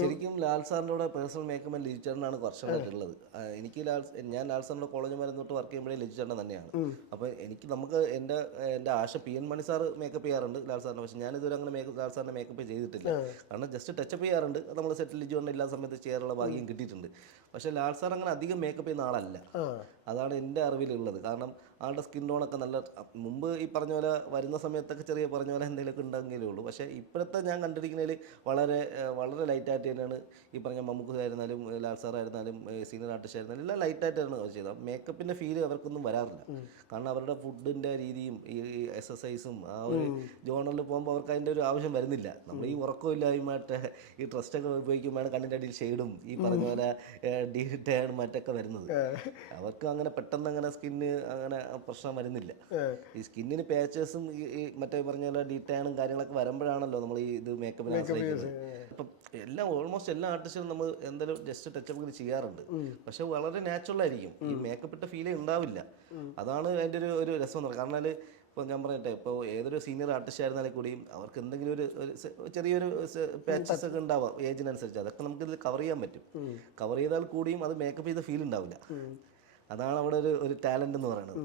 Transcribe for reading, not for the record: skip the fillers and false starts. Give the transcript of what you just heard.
ശരിക്കും ലാൽ സാറിൻ്റെ കൂടെ പേഴ്സണൽ മേക്കപ്പ് ലിജു ചേട്ടനാണ് കുറച്ചുകൂടെ. എനിക്ക് ഞാൻ ലാൽ സാറിൻ്റെ കോളേജ് മരം തൊട്ട് വർക്ക് ചെയ്യുമ്പോഴേ ലിജു ചേട്ടൻ തന്നെയാണ്. അപ്പോൾ നമുക്ക് എൻ്റെ ആശ പി എൻ മണി സാർ മേക്കപ്പ് ചെയ്യാറുണ്ട് ലാൽ സാറിൻ്റെ. പക്ഷേ ഞാനിതുവരെ അങ്ങനെ ലാൽ സാറിൻ്റെ മേക്കപ്പ് ചെയ്തിട്ടില്ല. കാരണം ജസ്റ്റ് ടച്ചപ്പ് ചെയ്യാറുണ്ട്. അത് നമ്മൾ സെറ്റിൽ ലിജു ചേട്ടൻ എല്ലാ സമയത്ത് ചെയ്യാറുള്ള ഭാഗ്യം കിട്ടിയിട്ടുണ്ട്. പക്ഷേ ലാൽ സാർ അങ്ങനെ അധികം മേക്കപ്പ് ചെയ്യുന്ന ആളല്ല. അതാണ് എൻ്റെ അറിവിലുള്ളത്. കാരണം ആളുടെ സ്കിൻ ടോണൊക്കെ നല്ല, മുമ്പ് ഈ പറഞ്ഞ പോലെ വരുന്ന സമയത്തൊക്കെ ചെറിയ പറഞ്ഞ പോലെ എന്തെങ്കിലുമൊക്കെ ഉണ്ടെങ്കിലേ ഉള്ളൂ. പക്ഷേ ഇപ്പോഴത്തെ ഞാൻ കണ്ടിരിക്കുന്നതിൽ വളരെ വളരെ ലൈറ്റായിട്ട് തന്നെയാണ് ഈ പറഞ്ഞ മമ്മൂക്ക ആയിരുന്നാലും ലാൽ സാറായിരുന്നാലും സീനിയർ ആർട്ടിസ്റ്റ് ആയിരുന്നാലും എല്ലാം ലൈറ്റായിട്ടാണ് അവർ ചെയ്തത്. മേക്കപ്പിൻ്റെ ഫീല് അവർക്കൊന്നും വരാറില്ല. കാരണം അവരുടെ ഫുഡിൻ്റെ രീതിയും ഈ എക്സസൈസും ആ ഒരു ജോണറിൽ പോകുമ്പോൾ അവർക്ക് അതിൻ്റെ ഒരു ആവശ്യം വരുന്നില്ല. നമ്മൾ ഈ ഉറക്കമില്ലായ്മയായിട്ട് ഈ ട്രസ്റ്റൊക്കെ ഉപയോഗിക്കുമ്പോഴാണ് കണ്ണിൻ്റെ അടിയിൽ ഷെയ്ഡും ഈ പറഞ്ഞ പോലെ ഡീ ടേൺ മറ്റൊക്കെ വരുന്നത്. അവർക്ക് അങ്ങനെ പെട്ടെന്ന് അങ്ങനെ സ്കിന്ന് അങ്ങനെ പ്രശ്നം വരുന്നില്ല. ഈ സ്കിന്നിന് പാച്ചസും ഈ മറ്റേ പറഞ്ഞ പോലെ ഡീ ടേണും കാര്യങ്ങളൊക്കെ വരുമ്പോഴാണല്ലോ നമ്മൾ ഈ ഇത് മേക്കപ്പിനെ ആശ്രയിക്കുന്നത്. ഇപ്പം ഓൾമോസ്റ്റ് എല്ലാ ആർട്ടിസ്റ്റും നമ്മൾ എന്തായാലും ജസ്റ്റ് ടച്ചപ്പ് ചെയ്യാറുണ്ട്. പക്ഷെ വളരെ നാച്ചുറൽ ആയിരിക്കും. ഈ മേക്കപ്പ് ഇട്ട ഫീലേ ഉണ്ടാവില്ല. അതാണ് അതിൻ്റെ ഒരു രസം എന്ന് പറയുന്നത്. കാരണം ഇപ്പോൾ ഞാൻ പറയട്ടെ, ഇപ്പോൾ ഏതൊരു സീനിയർ ആർട്ടിസ്റ്റ് ആയിരുന്നാലും കൂടിയും അവർക്ക് എന്തെങ്കിലും ചെറിയൊരു പാച്ചസ് ഒക്കെ ഉണ്ടാവാം ഏജിനനുസരിച്ച്. അതൊക്കെ നമുക്കിത് കവർ ചെയ്യാൻ പറ്റും. കവർ ചെയ്താൽ കൂടിയും അത് മേക്കപ്പ് ചെയ്ത ഫീൽ ഉണ്ടാവില്ല. അതാണ് അവിടെ ഒരു ടാലൻ്റ് എന്ന് പറയുന്നത്.